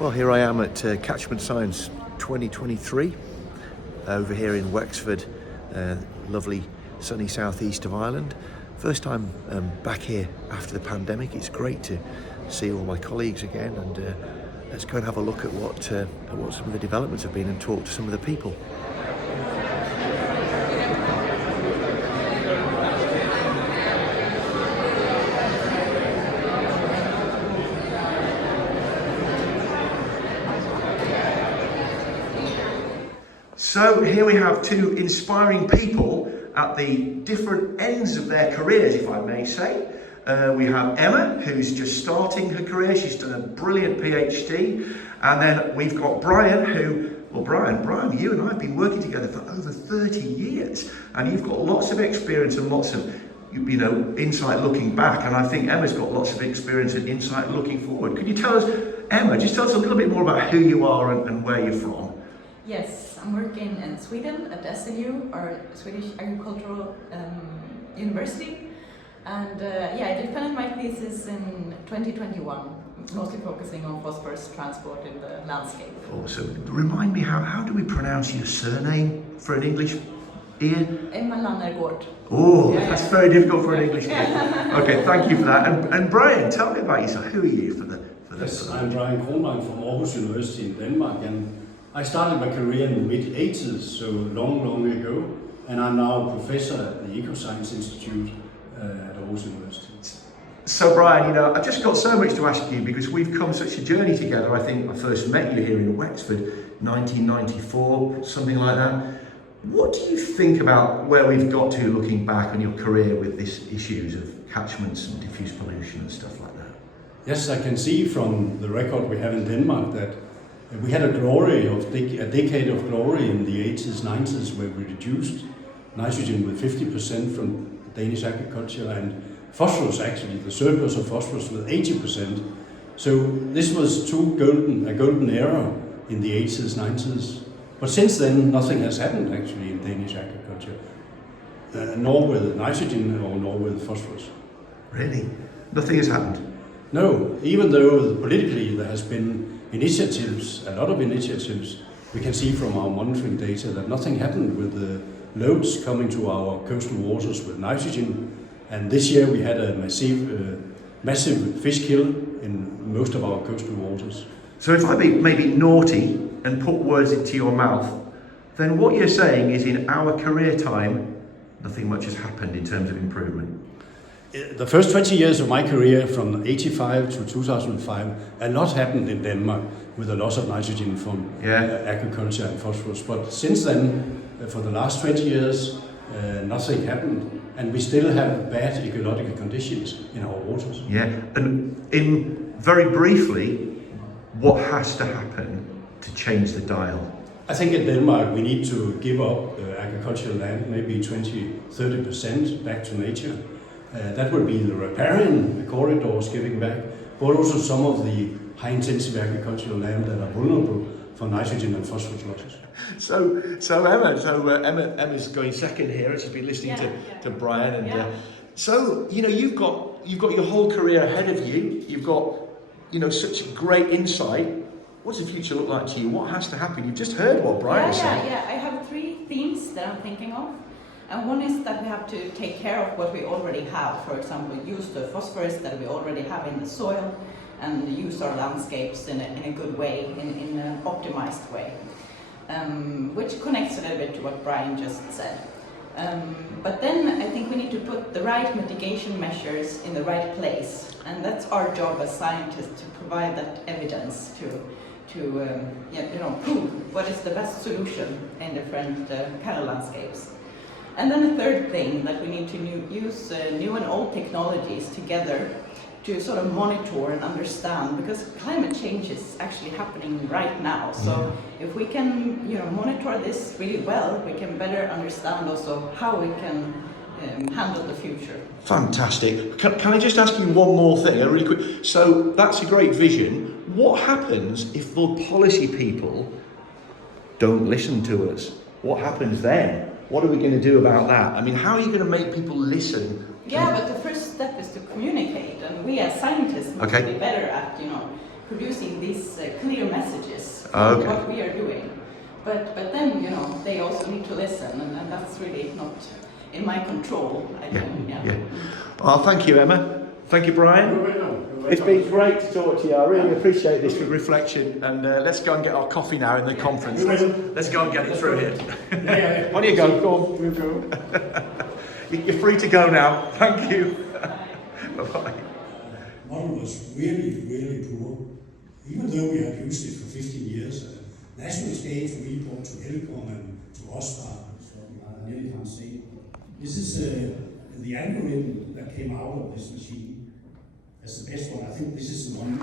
Well, here I am at Catchment Science 2023 over here in Wexford, lovely sunny southeast of Ireland. First time back here after the pandemic. It's great to see all my colleagues again, and let's go and have a look at what some of the developments have been and talk to some of the people. So here we have two inspiring people at the different ends of their careers, if I may say. We have Emma, who's just starting her career. She's done a brilliant PhD. And then we've got Brian, Brian, you and I have been working together for over 30 years. And you've got lots of experience and lots of, insight looking back. And I think Emma's got lots of experience and insight looking forward. Could you tell us, Emma, just tell us a little bit more about who you are and where you're from? Yes, I'm working in Sweden at SLU, or Swedish Agricultural University, and I defended my thesis in 2021, mostly focusing on phosphorus transport in the landscape. Awesome. Remind me, how do we pronounce your surname for an English ear? Emma Lannergård. Oh, that's very difficult for an English ear. Okay, thank you for that. And Brian, tell me about yourself. Who are you for the? Yes, I'm Brian Kronvang from Aarhus University in Denmark, and I started my career in the mid-80s, so long ago, and I'm now a professor at the Ecoscience Institute at Aarhus University. So Brian, I've just got so much to ask you because we've come such a journey together. I think I first met you here in Wexford, 1994, something like that. What do you think about where we've got to looking back on your career with these issues of catchments and diffuse pollution and stuff like that? Yes, I can see from the record we have in Denmark that we had a decade of glory in the 80s, 90s, where we reduced nitrogen with 50% from Danish agriculture, and phosphorus, actually, the surplus of phosphorus with 80%. So this was a golden era in the 80s, 90s. But since then, nothing has happened actually in Danish agriculture, nor with nitrogen or nor with phosphorus. Really? Nothing has happened? No, even though politically there has been initiatives, a lot of initiatives, we can see from our monitoring data that nothing happened with the loads coming to our coastal waters with nitrogen. And this year we had a massive fish kill in most of our coastal waters. So if I be maybe naughty and put words into your mouth, then what you're saying is in our career time, nothing much has happened in terms of improvement. The first 20 years of my career, from 85 to 2005, a lot happened in Denmark with the loss of nitrogen from agriculture and phosphorus. But since then, for the last 20 years, nothing happened, and we still have bad ecological conditions in our waters. Yeah, and very briefly, what has to happen to change the dial? I think in Denmark we need to give up agricultural land, maybe 20-30% back to nature. That would be the riparian, the corridors giving back, but also some of the high-intensive agricultural land that are vulnerable for nitrogen and phosphorus losses. So Emma's going second here. She's been listening to Brian, and so you've got your whole career ahead of you. You've got such great insight. What's the future look like to you? What has to happen? You've just heard what Brian said. Yeah. I have three themes that I'm thinking of. And one is that we have to take care of what we already have. For example, use the phosphorus that we already have in the soil and use our landscapes in a good way, in an optimized way. Which connects a little bit to what Brian just said. But then I think we need to put the right mitigation measures in the right place. And that's our job as scientists, to provide that evidence to prove what is the best solution in different kind of landscapes. And then the third thing, that we need to use new and old technologies together to sort of monitor and understand, because climate change is actually happening right now. So if we can monitor this really well, we can better understand also how we can handle the future. Fantastic. Can I just ask you one more thing, really quick? So that's a great vision. What happens if the policy people don't listen to us? What happens then? What are we going to do about that? I mean, how are you going to make people listen? Yeah, but the first step is to communicate, and we as scientists must be better at, producing these clear messages Okay. of what we are doing. But then, you know, they also need to listen, and that's really not in my control, I think. Yeah. Well, thank you, Emma. Thank you, Brian. You're welcome. It's been great to talk to you. I really appreciate this reflection. And let's go and get our coffee now in the conference. Let's go and get it through here. On you go. Go on. We'll go. You're free to go now. Thank you. Bye-bye. Model was really poor. Even though we have used it for 15 years, national stage we brought to Helcom and to Oscar, so I really can't say. This is the algorithm that came out of this machine as the best one. I think this is the one